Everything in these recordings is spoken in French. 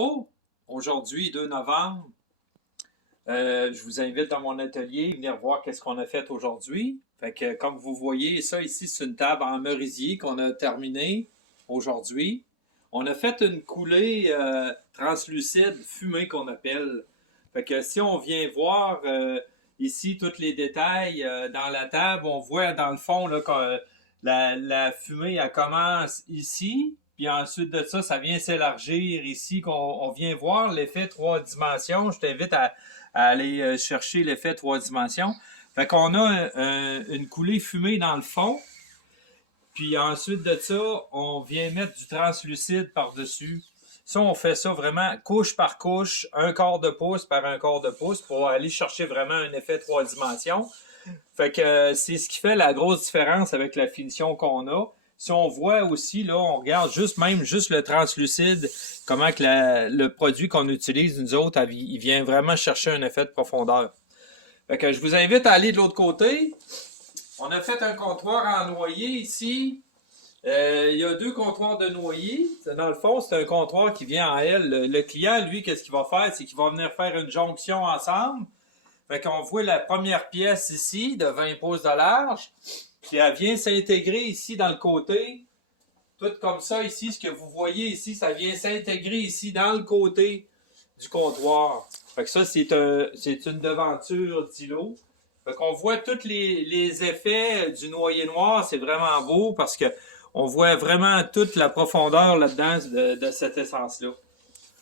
Oh, aujourd'hui, 2 novembre, je vous invite dans mon atelier, venir voir qu'est-ce qu'on a fait aujourd'hui. Fait que, comme vous voyez, ça ici, c'est une table en merisier qu'on a terminée aujourd'hui. On a fait une coulée translucide, fumée qu'on appelle. Fait que si on vient voir ici tous les détails dans la table, on voit dans le fond là, que la fumée, elle commence ici, puis ensuite de ça, ça vient s'élargir ici, qu'on on vient voir l'effet 3 dimensions. Je t'invite à aller chercher l'effet 3 dimensions. Fait qu'on a une coulée fumée dans le fond, puis ensuite de ça, on vient mettre du translucide par-dessus. Ça, on fait ça vraiment couche par couche, un quart de pouce par un quart de pouce pour aller chercher vraiment un effet 3 dimensions. Fait que c'est ce qui fait la grosse différence avec la finition qu'on a. Si on voit aussi, là, on regarde juste le translucide, comment que le produit qu'on utilise, nous autres, il vient vraiment chercher un effet de profondeur. Fait que je vous invite à aller de l'autre côté. On a fait un comptoir en noyer ici. Il y a 2 comptoirs de noyer. Dans le fond, c'est un comptoir qui vient en L. Le client, lui, qu'est-ce qu'il va faire? C'est qu'il va venir faire une jonction ensemble. Fait qu'on voit la première pièce ici de 20 pouces de large. Puis elle vient s'intégrer ici dans le côté. Tout comme ça ici, ce que vous voyez ici, ça vient s'intégrer ici dans le côté du comptoir. Fait que ça, c'est une devanture d'îlot. Fait qu'on voit tous les effets du noyer noir. C'est vraiment beau parce que on voit vraiment toute la profondeur là-dedans de cette essence-là.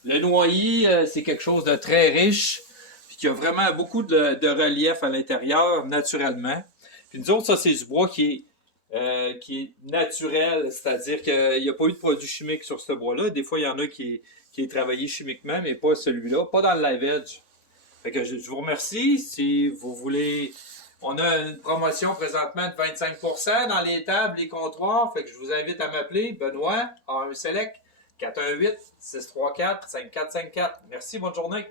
Le noyer, c'est quelque chose de très riche, puis qui a vraiment beaucoup de relief à l'intérieur, naturellement. Puis nous autres, ça, c'est du bois qui est naturel, c'est-à-dire qu'il n'y a pas eu de produits chimiques sur ce bois-là. Des fois, il y en a qui est travaillé chimiquement, mais pas celui-là, pas dans le live edge. Fait que je vous remercie. Si vous voulez, on a une promotion présentement de 25% dans les tables, les comptoirs. Fait que je vous invite à m'appeler Benoît, A1 Select, 418-634-5454. Merci, bonne journée.